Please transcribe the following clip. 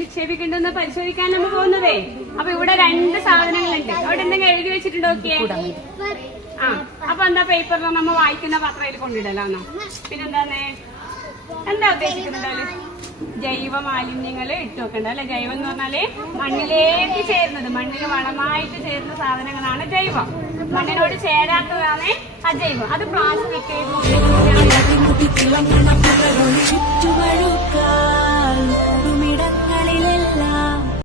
നിക്ഷേപിക്കേണ്ടെന്ന് പരിശോധിക്കാൻ നമ്മൾ പോകുന്നതേ. അപ്പൊ ഇവിടെ രണ്ട് സാധനങ്ങളുണ്ട്. അവിടെ എന്തെങ്കിലും എഴുതി വെച്ചിട്ടുണ്ടോ ഓക്കെ ആ അപ്പൊ എന്താ പേപ്പറിൽ നമ്മൾ വായിക്കുന്ന പത്രയിൽ കൊണ്ടിടലാന്നോ പിന്നെന്താന്നേ? എന്താ ഉദ്ദേശിക്കുന്നത് ജൈവ മാലിന്യങ്ങൾ ഇട്ട് വെക്കണ്ട അല്ലെ? ജൈവം എന്ന് പറഞ്ഞാൽ മണ്ണിലേക്ക് ചേരുന്നത്. മണ്ണിന് വളമായിട്ട് ചേരുന്ന സാധനങ്ങളാണ് ജൈവം. മണ്ണിനോട് ചേരാത്തതാണ് അജൈവം. അത് പ്ലാസ്റ്റിക് ചുറ്റുവഴുക്കാൽ